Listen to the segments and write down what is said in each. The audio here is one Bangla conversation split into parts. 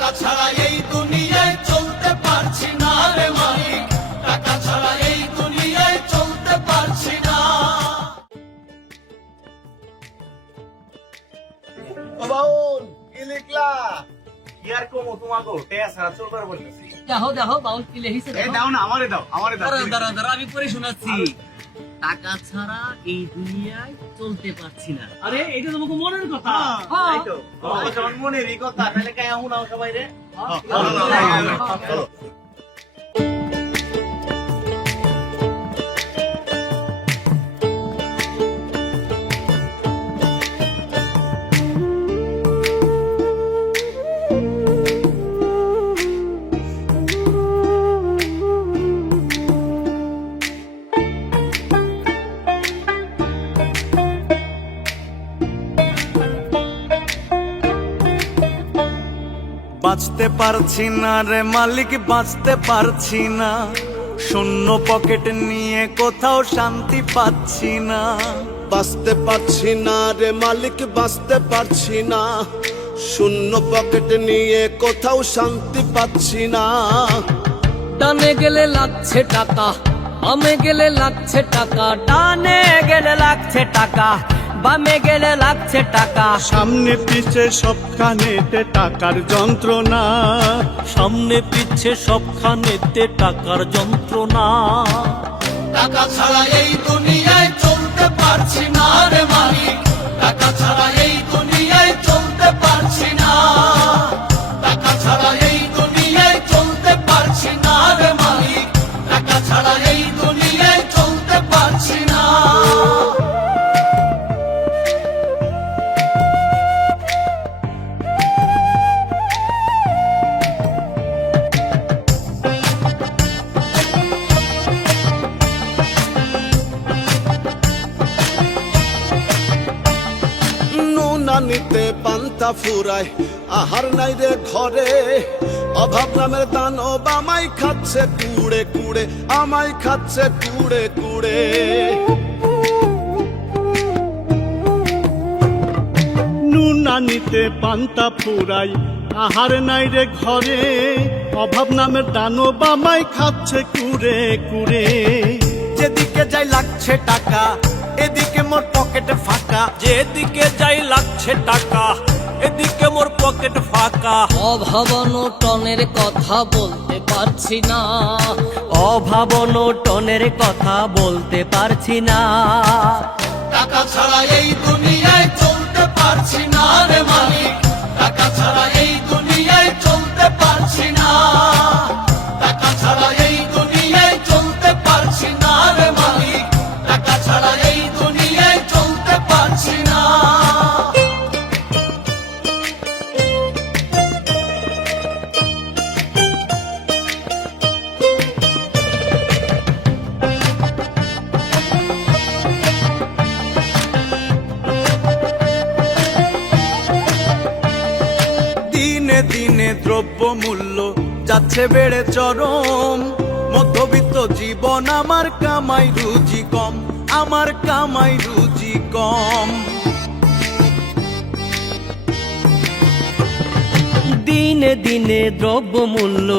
টাকা ছাড়া এই দুনিয়ায় চলতে পারছি না রে মালিক, টাকা ছাড়া এই দুনিয়ায় চলতে পারছি না। বাউল কি লিখলা? কি আর কমো তোমাগো টেয়া ছাড়া চলবার বলতেছি। দেখো দেখো বাউল কি লিখেছে এই দাও না, আমারে দাও, আমারে দাও। দাঁড়া আমি পড়ে শোনাচ্ছি। টাকা ছাড়া এই দুনিয়ায় চলতে পারছি না। আরে এটা তোমাকে মনের কথা। তাই তো তোমার যখন মনেরই কথা, তাহলে কাই আহুন আও সবাই রে। চলো। বাঁচতে পারছি না রে মালিক, বাঁচতে পারছি না, শূন্য পকেট নিয়ে কোথাও শান্তি পাচ্ছি না। বাঁচতে পারছি না রে মালিক, বাঁচতে পারছি না, শূন্য পকেট নিয়ে কোথাও শান্তি পাচ্ছি না। ডানে গেলে লাগছে টাকা, বামে গেলে লাগছে টাকা, ডানে গেলে লাগছে টাকা, বামে গেলে লাগছে টাকা, সামনে পিছে সবখানেতে টাকার যন্ত্রণা, সামনে পিছে সবখানেতে টাকার যন্ত্রণা। টাকা ছাড়া এই দুনিয়ায় চলতে পারছি না রে মালিক, টাকা ছাড়া এই দুনিয়ায় চলতে পারছি না, টাকা ছাড়া এই দুনিয়ায় চলতে পারছি না রে মালিক, টাকা ছাড়া এই দুনিয়ায় চলতে পারছি না। নিতে পান্তা ফুরায় আহার নাই রে ঘরে, অভাব নামের দানব আমায় খাচ্ছে কুড়ে কুড়ে, আমায় খাচ্ছে কুড়ে কুড়ে। নুন আনিতে পান্তা ফুরাই আহার নাই রে ঘরে, অভাব নামের দানব আমায় খাচ্ছে কুড়ে কুড়ে। যেদিকে যাই লাগছে টাকা, এদিকে মোর পকেট ফাঁকা, যেদিকে যাই লাগছে টাকা, এদিকে মোর পকেট ফাঁকা। অভাবনো টনের কথা বলতে পারছি না, অভাবনো টনের কথা বলতে পারছি না। টাকা ছাড়া এই দুনিয়ায় চলতে পারছি না রে মালিক, টাকা ছাড়া এই দুনিয়ায় চলতে পারছি না, টাকা ছাড়া এই দুনিয়ায় চলতে পারছি না রে মালিক, টাকা ছাড়া এই দুনিয়ায় চলতে পারছি না। দিনে দিনে দ্রব্য মূল্য যাচ্ছে বেড়ে চরম, মধ্যবিত্ত জীবন আমার কামাই রুজি কম, আমার কামাই রুজি কম। দিনে দিনে দ্রব্য মূল্য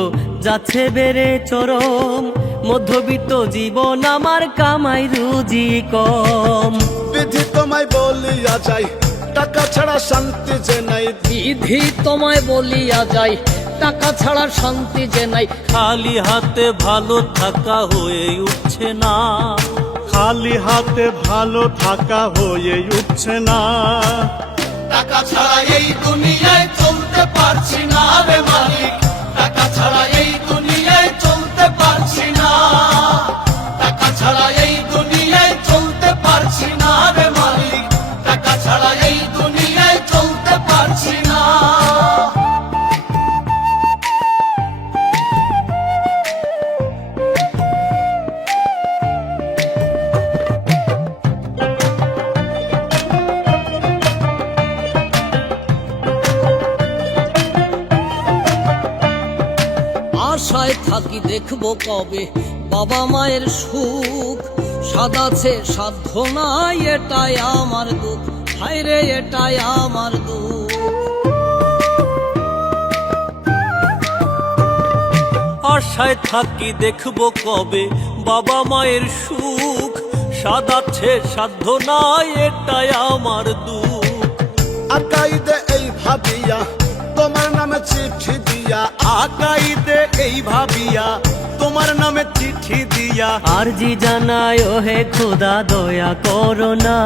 যাচ্ছে বেড়ে চরম, মধ্যবিত্ত জীবন আমার কামাই রুজি কম। বিধি তোমায় বলিয়া যাই, টাকা ছাড়া শান্তি যে নাই। বিধি তোমায় বলিয়া যাই, টাকা ছাড়া শান্তি যে নাই। খালি হাতে ভালো থাকা হয়ে উঠছে না, খালি হাতে ভালো থাকা হয়ে উঠছে না। টাকা ছাড়া এই দুনিয়ায় চলতে পারছি না রে মালিক, টাকা ছাড়া এই দুনিয়ায় চলতে পারছি না, টাকা ছাড়া এই দুনিয়ায় চলতে পারছি না রে মালিক, টাকা ছাড়া এই দুনিয়ায় চলতে পারছি না। আশায় থাকি দেখবো কবে বাবা মায়ের সুখ, সাদাছে সাধ্য নাই এটাই আমার দুঃখ, হায়রে এটাই আমার দুঃখ। আশায় থাকি দেখবো কবে বাবা মায়ের সুখ, সাদাচ্ছে সাধ্য নাই এটাই আমার দুঃখ। আকাইদে এই ভাবিয়া তোমার নামে চিঠি দিয়া, আকাইতে এই ভাবিয়া তোমার নামে চিঠি দিয়া, আরজি জানাই ওহে খোদা দয়া করো না,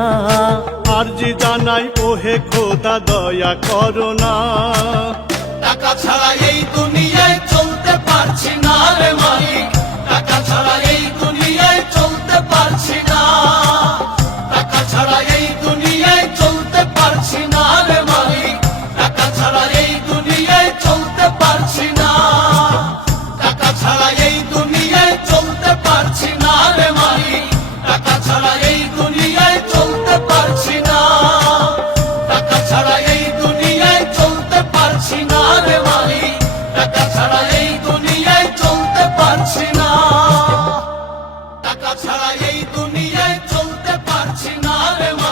আরজি জানাই ওহে খোদা দয়া করো না। টাকা ছাড়া এই দুনিয়ায় চলতে পারছি না রে মালিক, টাকা ছাড়া এই দুনিয়ায় চলতে পারছি না, টাকা ছাড়া এই দুনিয়ায় চলতে পারছি না রে মালিক, টাকা ছাড়া এই দুনিয়ায় চলতে পারছি না, টাকা ছাড়া এই দুনিয়ায় চলতে পারছি না রে মালিক, টাকা ছাড়া এই দুনিয়ায় চলতে পারছি না, টাকা ছাড়া এই দুনিয়ায় চলতে পারছি না রে মালিক, টাকা ছাড়া এই দুনিয়ায় চলতে পারছি না, টাকা ছাড়া এই দুনিয়ায় চলতে পারছি না রে মালিক।